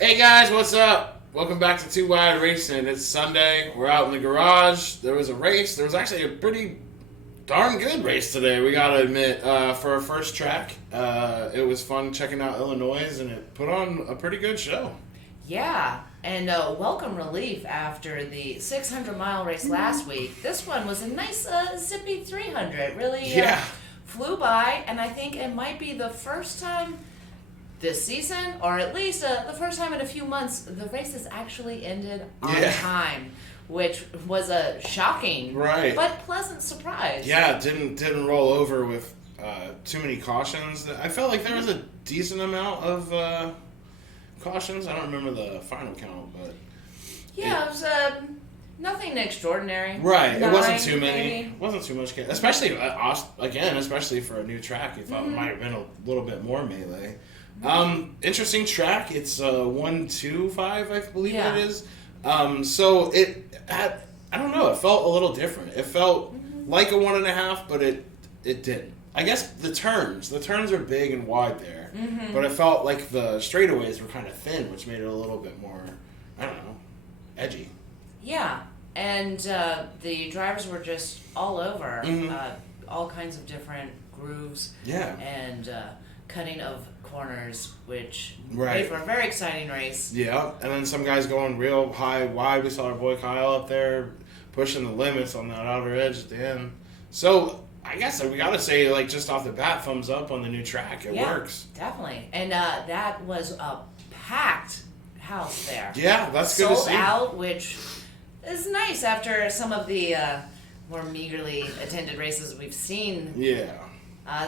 Hey guys, what's up? Welcome back to Two Wide Racing. It's Sunday. We're out in the garage. There was a race. There was actually a pretty darn good race today, we gotta admit, for our first track. It was fun checking out Illinois, and it put on a pretty good show. Yeah, and welcome relief after the 600-mile race last week. This one was a nice zippy 300. Really flew by, and I think it might be the first time this season, or at least the first time in a few months, the race has actually ended on time, which was a shocking but pleasant surprise. Yeah, it didn't roll over with too many cautions. I felt like there was a decent amount of cautions. I don't remember the final count, but yeah, it was nothing extraordinary. Right, it wasn't too many. It wasn't too much, especially especially for a new track. You thought it might have been a little bit more melee. Interesting track. It's 125, I believe it is. So it had, I don't know, it felt a little different. It felt like a 1.5, but it didn't. I guess the turns are big and wide there, but it felt like the straightaways were kind of thin, which made it a little bit more, I don't know, edgy. Yeah, and the drivers were just all over, all kinds of different grooves and cutting of corners, which made for a very exciting race. Yeah, and then some guys going real high, wide. We saw our boy Kyle up there pushing the limits on that outer edge at the end. So I guess we got to say, like, just off the bat, thumbs up on the new track. It works. Definitely. And that was a packed house there. Yeah, that's good to see. Sold out, which is nice after some of the more meagerly attended races we've seen. Yeah.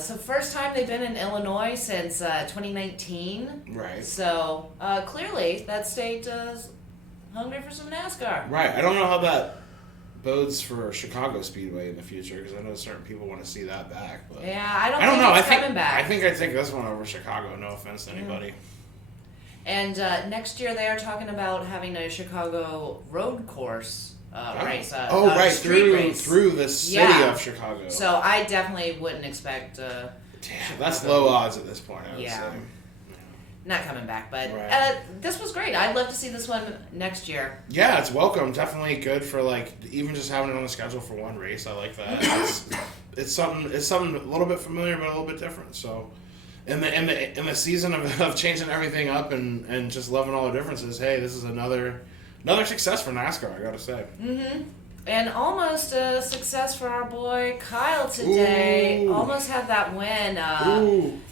So first time they've been in Illinois since 2019. Right. So clearly that state is hungry for some NASCAR. Right. I don't know how that bodes for Chicago Speedway in the future, because I know certain people want to see that back. But yeah, I don't think it's coming back. I think I'd take this one over Chicago. No offense to anybody. And next year they are talking about having a Chicago road course race. Through the city of Chicago. So I definitely wouldn't expect. That's low odds at this point, I would say. Not coming back, but this was great. I'd love to see this one next year. Yeah, it's welcome. Definitely good for, like, even just having it on the schedule for one race. I like that. It's something a little bit familiar, but a little bit different. So, in the season of changing everything up and just loving all the differences, hey, this is another success for NASCAR, I gotta say. And almost a success for our boy Kyle today. Ooh. Almost had that win.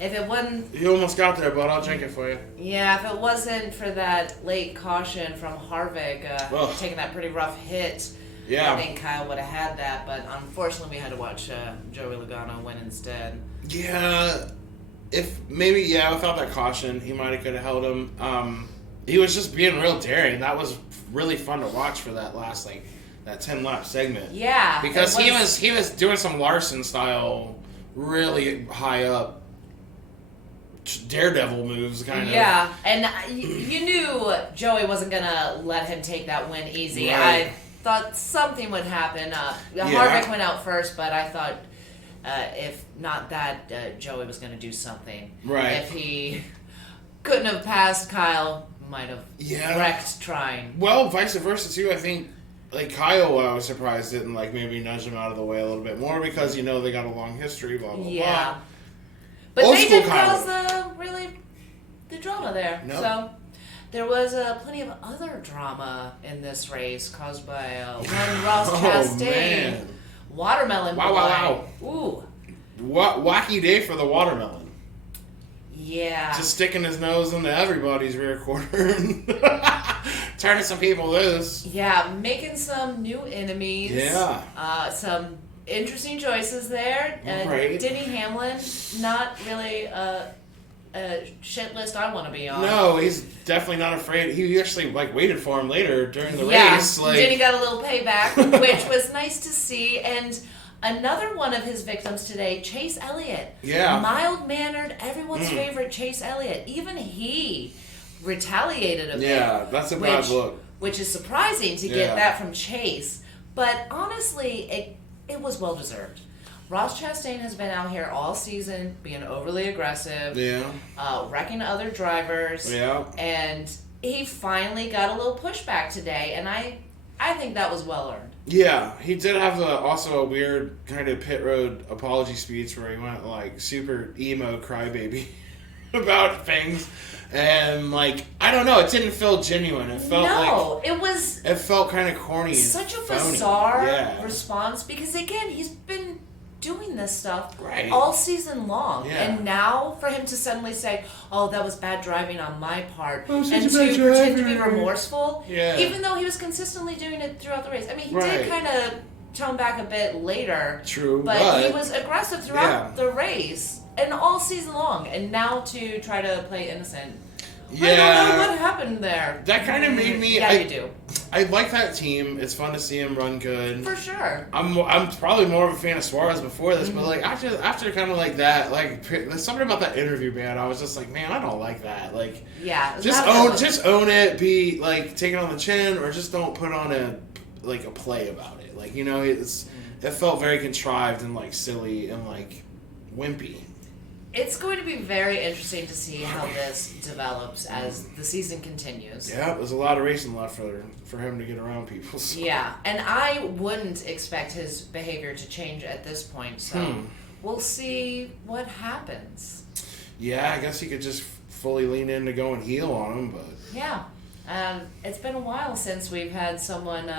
If it wasn't... You almost got there, bud. I'll drink it for you. Yeah, if it wasn't for that late caution from Harvick taking that pretty rough hit, I think Kyle would have had that. But unfortunately, we had to watch Joey Logano win instead. Yeah, without that caution, he might have could have held him. He was just being real daring. That was really fun to watch for that last, that 10-lap segment. Yeah. Because he was doing some Larson style, really high up daredevil moves, kind of. Yeah, and you knew Joey wasn't going to let him take that win easy. Right. I thought something would happen. Harvick went out first, but I thought if not that, Joey was going to do something. Right. If he couldn't have passed Kyle, might have wrecked trying. Well, vice versa, too. I think, Kyle, I was surprised didn't, maybe nudge him out of the way a little bit more because, they got a long history, blah, blah, blah. But Old they school didn't Kyle. cause the drama there. Nope. So there was plenty of other drama in this race caused by one Ross Chastain. Man. Watermelon boy. Wow. Ooh. Wacky day for the watermelon. Yeah. Just sticking his nose into everybody's rear quarter and turning some people loose. Yeah, making some new enemies. Yeah. Some interesting choices there. Right. Denny Hamlin, not really a shit list I want to be on. No, he's definitely not afraid. He actually waited for him later during the race. Denny got a little payback, which was nice to see. And another one of his victims today, Chase Elliott. Yeah. Mild-mannered, everyone's favorite Chase Elliott. Even he retaliated a bit. Yeah, that's a bad look. Which is surprising to get that from Chase. But honestly, it was well-deserved. Ross Chastain has been out here all season being overly aggressive, wrecking other drivers, and he finally got a little pushback today, and I think that was well earned. Yeah, he did have also a weird kind of pit road apology speech where he went like super emo crybaby about things, and like I don't know, it didn't feel genuine. It felt it felt kind of corny. Such a phony. bizarre response because again, he's been doing this stuff all season long, and now for him to suddenly say, "Oh, that was bad driving on my part," and to pretend to be remorseful, even though he was consistently doing it throughout the race. I mean, he did kind of tone back a bit later, but he was aggressive throughout the race and all season long, and now to try to play innocent. I don't know what happened there. That kind of made me. Yeah, you do. I like that team. It's fun to see him run good. For sure. I'm probably more of a fan of Suarez before this, but like after kind of like that, like there's something about that interview, man. I was just like, man, I don't like that. Like, just own it. Be like take it on the chin, or just don't put on a play about it. Like it felt very contrived and like silly and like wimpy. It's going to be very interesting to see how this develops as the season continues. Yeah, there's a lot of racing left for him to get around people. So. Yeah, and I wouldn't expect his behavior to change at this point, so we'll see what happens. Yeah, I guess he could just fully lean in to going heel on him, but... Yeah, it's been a while since we've had someone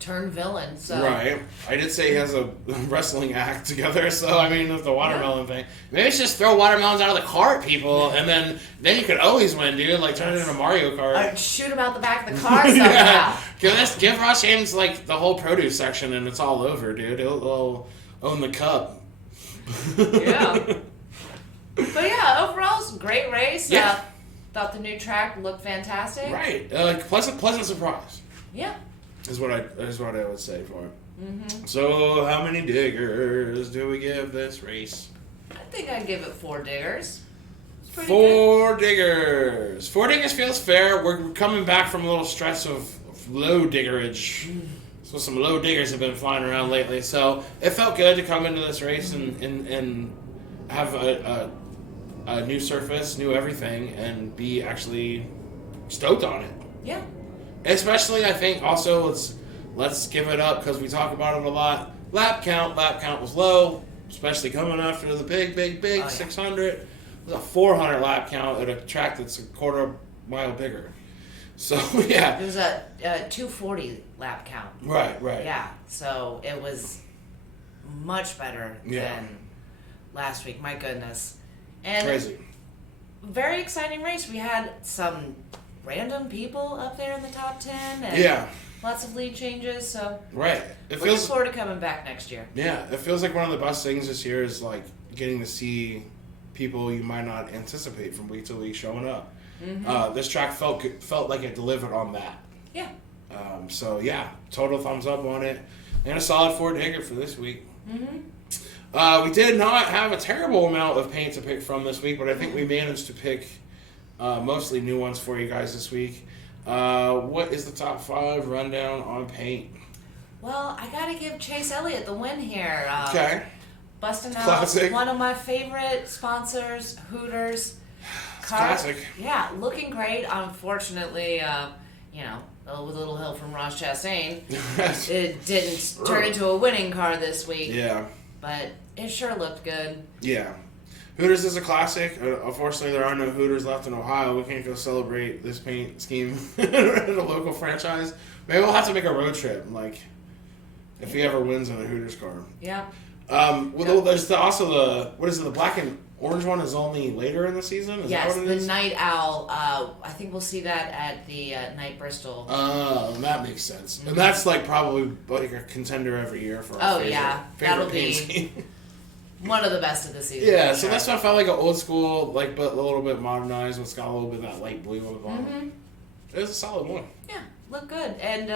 turn villain, so... Right. I did say he has a wrestling act together, so I mean, with the watermelon thing. Maybe it's just throw watermelons out of the cart, people, and then you could always win, dude. Like, turn it into Mario Kart. Or shoot him out the back of the car somehow. Give Ross James, like, the whole produce section, and it's all over, dude. He'll own the cup. Yeah. But yeah, overall, it's a great race. Yeah. Thought the new track looked fantastic. Right. Pleasant surprise. Yeah. Is what I would say for it. Mm-hmm. So, how many diggers do we give this race? I think I'd give it 4 diggers. Four diggers. 4 diggers feels fair. We're coming back from a little stretch of low diggerage. So some low diggers have been flying around lately. So it felt good to come into this race and have a new surface, new everything, and be actually stoked on it. Yeah. Especially, I think, also, let's give it up, because we talk about it a lot. Lap count was low, especially coming after the big 600. It was a 400 lap count at a track that's a quarter mile bigger. So, yeah. It was a 240 lap count. Right. Yeah, so it was much better than last week. My goodness. And crazy. Very exciting race. We had some random people up there in the top 10 and lots of lead changes, so looking forward to coming back next year. Yeah, it feels like one of the best things this year is like getting to see people you might not anticipate from week to week showing up. Mm-hmm. This track felt like it delivered on that. Yeah. So yeah, total thumbs up on it, and a solid 4 digger for this week. Mm-hmm. We did not have a terrible amount of paint to pick from this week, but I think we managed to pick mostly new ones for you guys this week. What is the top 5 rundown on paint? Well, I gotta give Chase Elliott the win here. Okay. Busting out Classic. One of my favorite sponsors, Hooters. Classic. Yeah, looking great. Unfortunately, with a little help from Ross Chastain, it didn't turn into a winning car this week. Yeah. But it sure looked good. Yeah. Hooters is a classic. Unfortunately, there are no Hooters left in Ohio. We can't go celebrate this paint scheme at a local franchise. Maybe we'll have to make a road trip, like, if he ever wins in a Hooters car. Yeah. There's also the black and orange one is only later in the season? Is yes, that what it is? the Night Owl. I think we'll see that at the Night Bristol. That makes sense. Mm-hmm. And that's like probably like a contender every year for our favorite paint scheme. One of the best of the season. Yeah, so that's why I felt like an old school, like, but a little bit modernized. It's got a little bit of that light blue on the bottom. Mm-hmm. It was a solid one. Yeah, looked good. And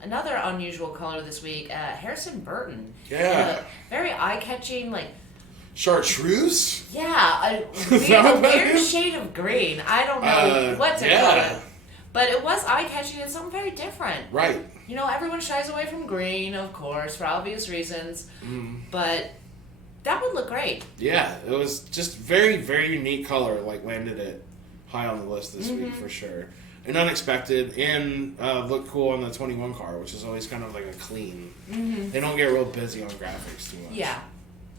another unusual color this week, Harrison Burton. Yeah. Very eye-catching, like... Chartreuse? Yeah, a weird shade of green. I don't know what to call it. But it was eye-catching and something very different. Right. You know, everyone shies away from green, of course, for obvious reasons. But... that would look great. Yeah, it was just very, very unique color, like landed it high on the list this week for sure. And unexpected, and look cool on the 21 car, which is always kind of like a clean. They don't get real busy on graphics too much. Yeah.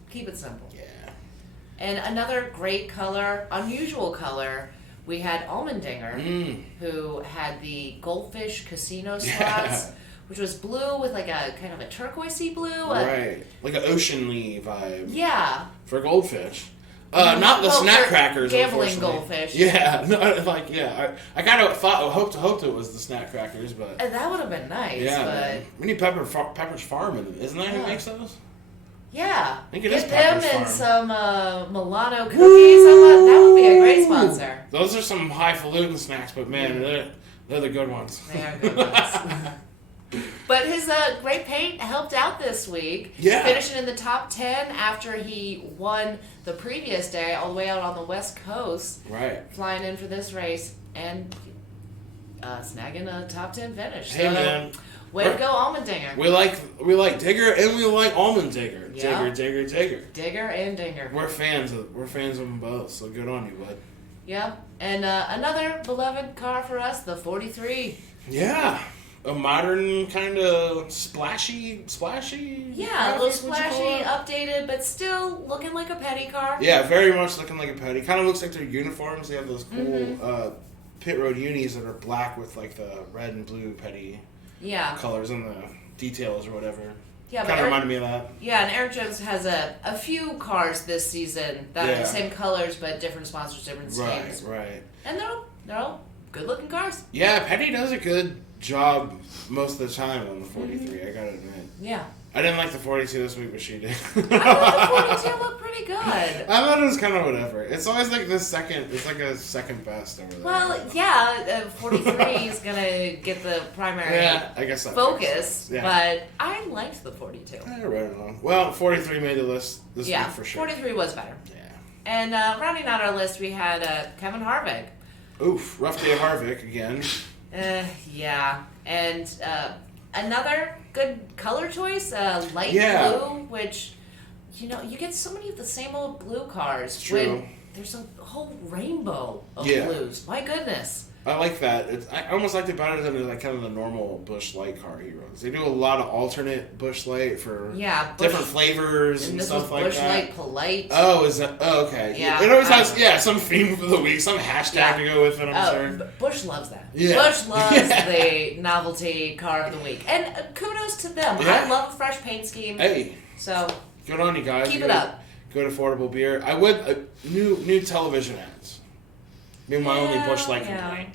Keep it simple. Yeah. And another great color, unusual color, we had Allmendinger, who had the Goldfish Casino slots, which was blue with like a kind of a turquoisey blue. Right. Like an ocean-y vibe. Yeah. For Goldfish. Not the snack crackers, gambling Goldfish. Yeah, no, I kind of hoped it was the snack crackers, but that would have been nice. Yeah, but man. We need Pepperidge Farm, isn't that who makes those? Yeah, I think it is get them Pepperidge and Farm. some Milano cookies. That would be a great sponsor. Those are some highfalutin snacks, but man, they're the good ones. They are good ones. But his great paint helped out this week. Yeah. Finishing in the top 10 after he won the previous day all the way out on the West Coast. Right. Flying in for this race and snagging a top 10 finish. Hey, man. Way to go, Allmendinger. We like Digger and we like Allmendinger. Yeah. Digger. Digger and Dinger. We're fans of them both, so good on you, bud. Yeah. And another beloved car for us, the 43. Yeah. A modern kind of splashy. Yeah, a little splashy, updated, but still looking like a petty car. Yeah, very much looking like a petty. Kind of looks like their uniforms. They have those cool pit road unis that are black with like the red and blue petty colors and the details or whatever. Yeah, kind of reminded me of that. Yeah, and Eric Jones has a few cars this season that are the same colors but different sponsors, different schemes. Right. And they're all good looking cars. Yeah, Petty does a good job most of the time on the 43, I gotta admit. Yeah. I didn't like the 42 this week, but she did. I thought the 42 looked pretty good. I thought it was kind of whatever. It's always like it's like a second best over there. Well, yeah, 43 is going to get the primary I guess focus, but I liked the 42. I read it on. Well, 43 made the list this week for sure. 43 was better. Yeah. And rounding out our list, we had Kevin Harvick. Oof, rough day Harvick again. Yeah, and another good color choice, light blue, which, you get so many of the same old blue cars. It's true. When there's a whole rainbow of blues. My goodness. I like that. I almost liked it better than like kind of the normal Busch Light car he runs. They do a lot of alternate Busch Light for different flavors and stuff like that. Busch Light Polite. Oh, is that? Oh, okay. Yeah. It always has some theme for the week, some hashtag to go with it. I'm sure. Busch loves that. Yeah. Busch loves the novelty car of the week, and kudos to them. Yeah. I love a fresh paint scheme. Hey. So good on you guys. Keep it up. Good affordable beer. I would new television ads. Be my only Busch Light complaint.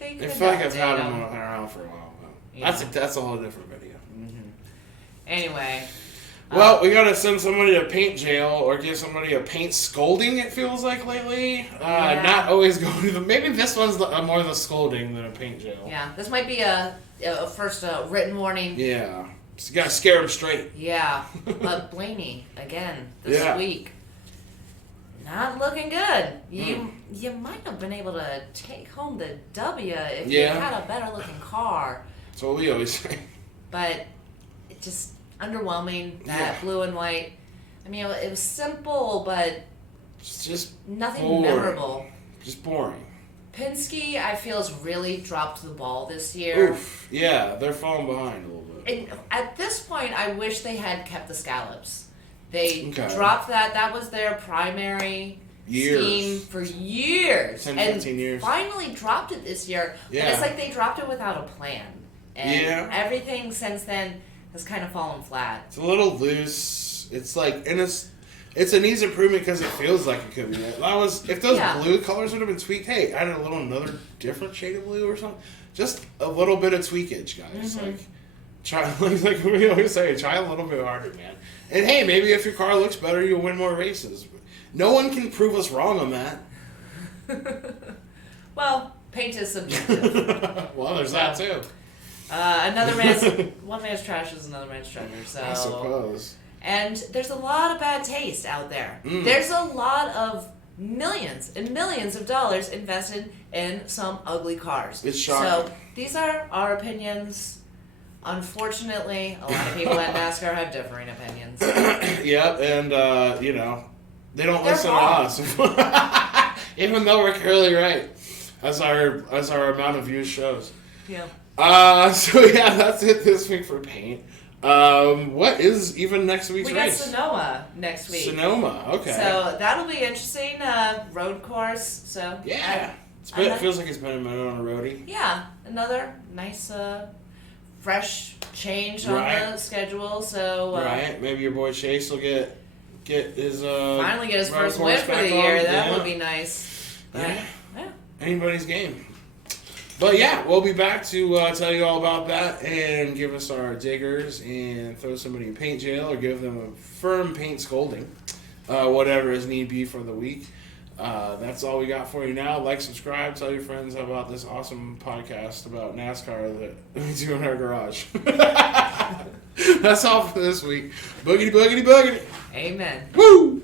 I feel like I've had them around for a while. That's a whole different video. Anyway. Well, we gotta send somebody to paint jail or give somebody a paint scolding, it feels like lately. Not always going to maybe this one's more the scolding than a paint jail. Yeah, this might be a first written warning. Yeah. Just gotta scare them straight. Yeah. But Blaney, again, this week. Not looking good. You might have been able to take home the W if you had a better looking car. That's what we always say. But it just underwhelming, that blue and white. I mean, it was simple, but just nothing memorable. Just boring. Penske, I feel, has really dropped the ball this year. Oof. Yeah, they're falling behind a little bit. And at this point, I wish they had kept the scallops. They dropped that. That was their primary scheme for years. 10, 15 years. Finally dropped it this year. Yeah. But it's like they dropped it without a plan. And everything since then has kind of fallen flat. It's a little loose. It's like, and it's a needs improvement because it feels like it could be. If those blue colors would have been tweaked, hey, add another different shade of blue or something. Just a little bit of tweakage, guys. Try, like we always say, try a little bit harder, man. And hey, maybe if your car looks better, you'll win more races. No one can prove us wrong on that. Well, paint is subjective. Well, there's that too. One man's trash is another man's treasure. So I suppose. And there's a lot of bad taste out there. There's a lot of millions and millions of dollars invested in some ugly cars. It's shocking. So these are our opinions. Unfortunately, a lot of people at NASCAR have differing opinions. Yep, and they don't listen to us, even though we're clearly right. as our amount of views shows. Yeah. So yeah, that's it this week for paint. What is even next week's race? We got Sonoma next week. Sonoma, okay. So that'll be interesting. Road course. So yeah, it feels like it's been on a roadie. Yeah, another nice, fresh change on the schedule. So right, maybe your boy Chase will get his finally get his first win for the year. That would be nice. Yeah. Anybody's game. But yeah, we'll be back to tell you all about that and give us our diggers and throw somebody in paint jail or give them a firm paint scolding, whatever is need be for the week. That's all we got for you now. Like, subscribe, tell your friends about this awesome podcast about NASCAR that we do in our garage. That's all for this week. Boogity, boogity, boogity. Amen. Woo!